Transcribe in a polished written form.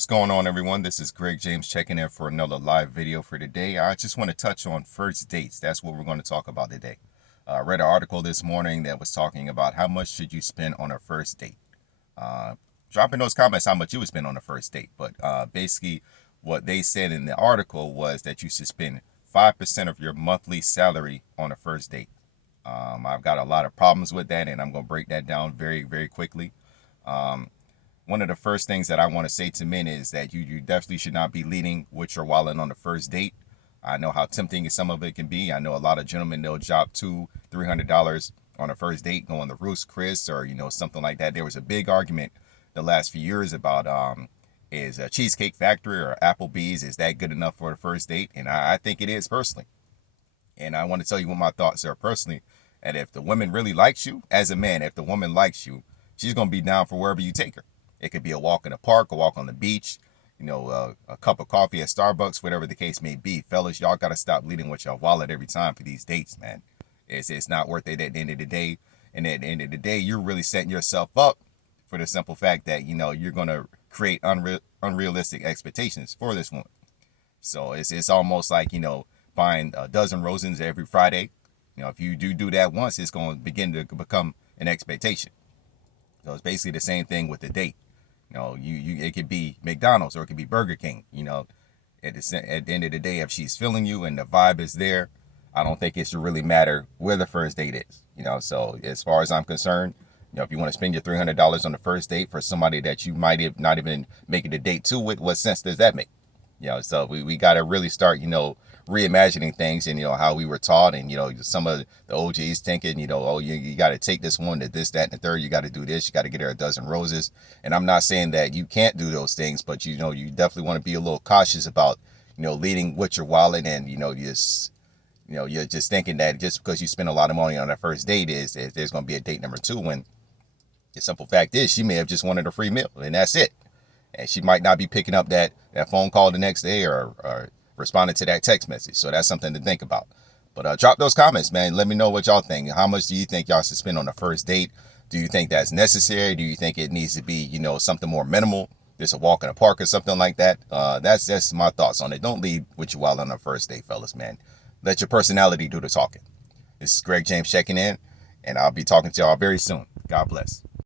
What's going on, everyone? This is Greg James checking in for another live video for today. I just want to touch on first dates. That's what we're going to talk about today. I read an article this morning that was talking about how much should you spend on a first date. Drop in those comments how much you would spend on a first date. But basically, what they said in the article was that you should spend 5% of your monthly salary on a first date. I've got a lot of problems with that, and I'm going to break that down very, very quickly. One of the first things that I want to say to men is that you definitely should not be leading with your wallet on the first date. I know how tempting some of it can be. I know a lot of gentlemen, they'll drop $200-300 on a first date, going to Ruth's Chris or, something like that. There was a big argument the last few years about is a Cheesecake Factory or Applebee's, is that good enough for a first date? And I think it is personally. And I want to tell you what my thoughts are personally. And if the woman really likes you, as a man, if the woman likes you, she's going to be down for wherever you take her. It could be a walk in the park, a walk on the beach, a cup of coffee at Starbucks, whatever the case may be. Fellas, y'all got to stop leading with your wallet every time for these dates, man. It's not worth it at the end of the day. And at the end of the day, you're really setting yourself up for the simple fact that, you're going to create unrealistic expectations for this woman. So it's almost like, buying a dozen roses every Friday. If you do that once, it's going to begin to become an expectation. So it's basically the same thing with the date. It could be McDonald's or it could be Burger King. At the end of the day, if she's feeling you and the vibe is there, I don't think it should really matter where the first date is. So as far as I'm concerned, if you want to spend your $300 on the first date for somebody that you might have not even making a date to with, what sense does that make? So we got to really start, reimagining things and, how we were taught. And, some of the OGs thinking, oh, you got to take this one to this, that, and the third. You got to do this. You got to get her a dozen roses. And I'm not saying that you can't do those things, but, you definitely want to be a little cautious about, leading with your wallet and, you're just thinking that just because you spend a lot of money on that first date is there's going to be a date number two, when the simple fact is she may have just wanted a free meal and that's it. And she might not be picking up that phone call the next day or responding to that text message. So that's something to think about. But drop those comments, man. Let me know what y'all think. How much do you think y'all should spend on a first date? Do you think that's necessary? Do you think it needs to be, something more minimal? Just a walk in a park or something like that? That's my thoughts on it. Don't lead with your wallet on a first date, fellas, man. Let your personality do the talking. This is Greg James checking in, and I'll be talking to y'all very soon. God bless.